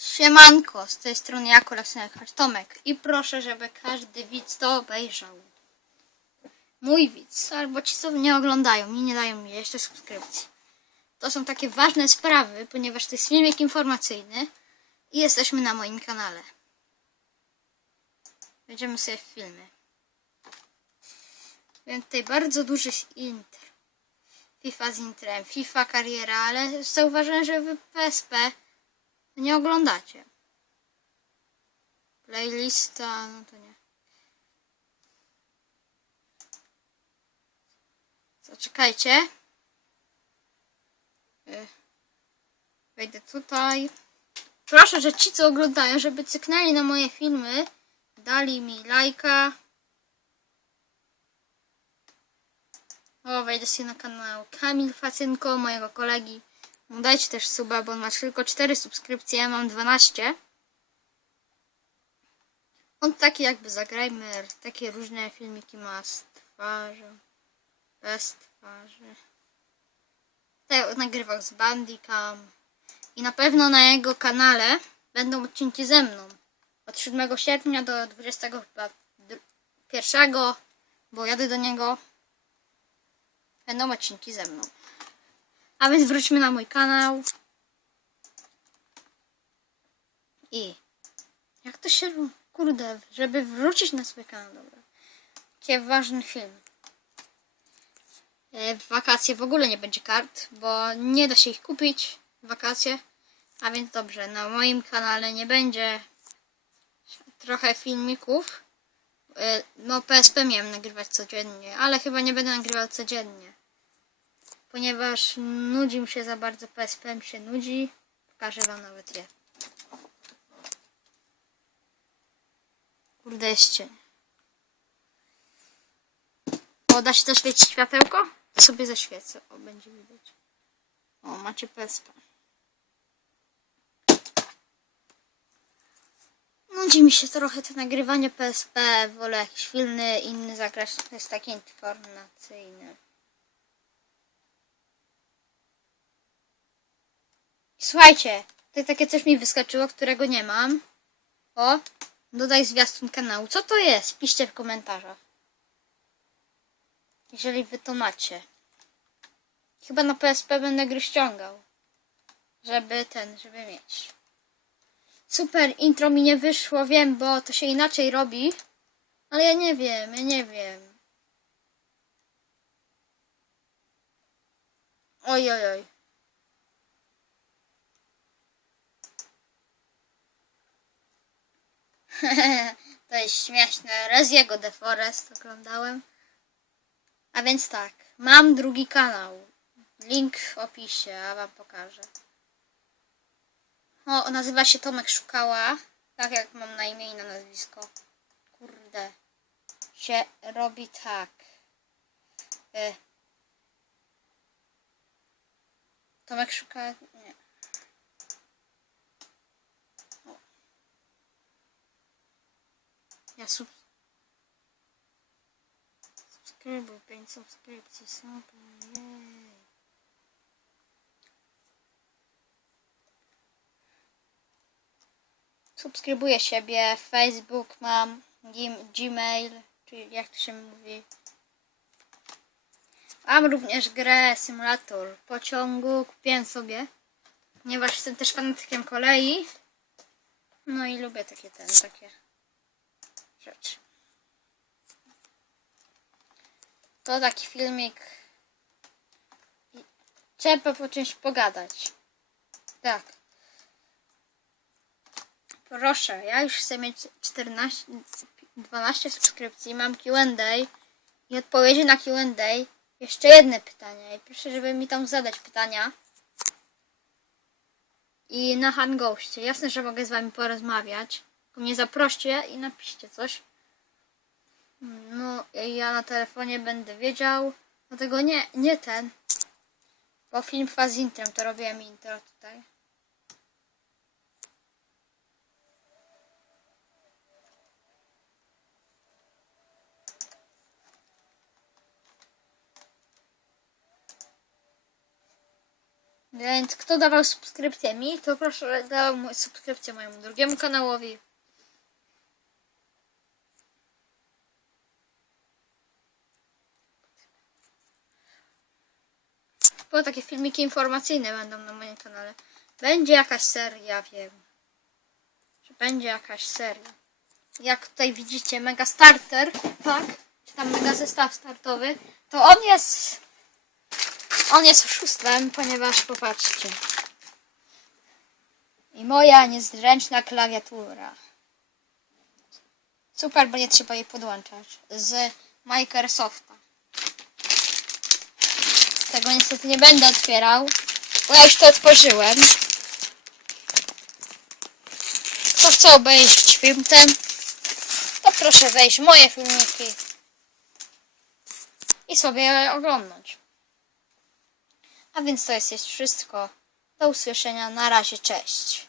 Siemanko, z tej strony ja, kolekcjoner Tomek i proszę, żeby każdy widz to obejrzał. Mój widz, albo ci, co mnie oglądają i nie dają mi jeszcze subskrypcji. To są takie ważne sprawy, ponieważ to jest filmik informacyjny i jesteśmy na moim kanale. Będziemy sobie w filmy. Więc tutaj bardzo duży intr. FIFA z intrem, FIFA kariera, ale zauważyłem, że wy PSP nie oglądacie. Playlista, no to nie. Zaczekajcie. Y, Wejdę tutaj. Proszę, że ci, co oglądają, żeby cyknęli na moje filmy, dali mi lajka. O, wejdę sobie na kanał Kamil Facynko, mojego kolegi. No Dajcie też suba, bo on ma tylko 4 subskrypcje, ja mam 12. On taki jakby zagrajmer, takie różne filmiki ma z twarzą, bez twarzy. Te nagrywał z Bandicam. I na pewno na jego kanale będą odcinki ze mną. Od 7 sierpnia do 21, bo jadę do niego. Będą odcinki ze mną. A więc wróćmy na mój kanał. I jak to się kurde, żeby wrócić na swój kanał, dobra. Jaki ważny film. E, W wakacje w ogóle nie będzie kart, bo nie da się ich kupić w wakacje. A więc dobrze, na moim kanale nie będzie trochę filmików. E, No PSP miałem nagrywać codziennie, ale chyba nie będę nagrywał codziennie ponieważ nudzi mi się za bardzo PSP, mi się nudzi. Pokażę wam nawet je. Kurde, jest cień. O, da się też świecić światełko? To sobie zaświecę. O, będzie widać. O, macie PSP. Nudzi mi się trochę to nagrywanie PSP. Wolę jakiś filmy, inny zagrać. To jest taki informacyjny. Słuchajcie, tutaj takie coś mi wyskoczyło, którego nie mam. O, dodaj zwiastun kanału. Co to jest? Piszcie w komentarzach. Jeżeli wy to macie. Chyba na PSP będę gry ściągał. Żeby ten, żeby mieć. Super, intro mi nie wyszło, wiem, bo to się inaczej robi. Ale ja nie wiem, ja nie wiem. Oj, oj, oj. to jest śmieszne. Reziego The Forest oglądałem. A więc tak, mam drugi kanał. Link w opisie, a wam pokażę. O, nazywa się Tomek Szukała. Tak jak mam na imię i na nazwisko. Kurde. Się robi tak. Y. Tomek Szukała... Nie. Ja sub... Subskrybuj, 5 subskrypcji, super, jej. Subskrybuję siebie, Facebook mam, Gmail, czyli jak to się mówi. Mam również grę symulator pociągu, kupiłem sobie, ponieważ jestem też fanatykiem kolei. No i lubię takie ten, takie rzeczy. To taki filmik. Trzeba po czymś pogadać. Tak. Proszę, ja już chcę mieć 14, 12 subskrypcji, mam Q&A i odpowiedzi na Q&A. Jeszcze jedne pytania i proszę, żeby mi tam zadać pytania. I na Hangouście. Jasne, że mogę z wami porozmawiać. Mnie zaproście i napiszcie coś. No, ja na telefonie będę wiedział. Dlatego nie, nie ten. Bo film z intrem, to robiłem intro tutaj. Więc kto dawał subskrypcję mi, to proszę dał subskrypcję mojemu drugiemu kanałowi. Bo takie filmiki informacyjne będą na moim kanale. Będzie jakaś seria, wiem. Że będzie jakaś seria. Jak tutaj widzicie, Mega Starter, tak? Czy tam Mega Zestaw Startowy, to on jest on jest oszustwem, ponieważ popatrzcie. I moja niezręczna klawiatura. Super, bo nie trzeba jej podłączać. Z Microsofta. Tego niestety nie będę otwierał, bo ja już to otworzyłem. Kto chce obejrzeć film ten, to proszę wejść moje filmiki i sobie je oglądać. A więc to jest już wszystko. Do usłyszenia. Na razie, cześć.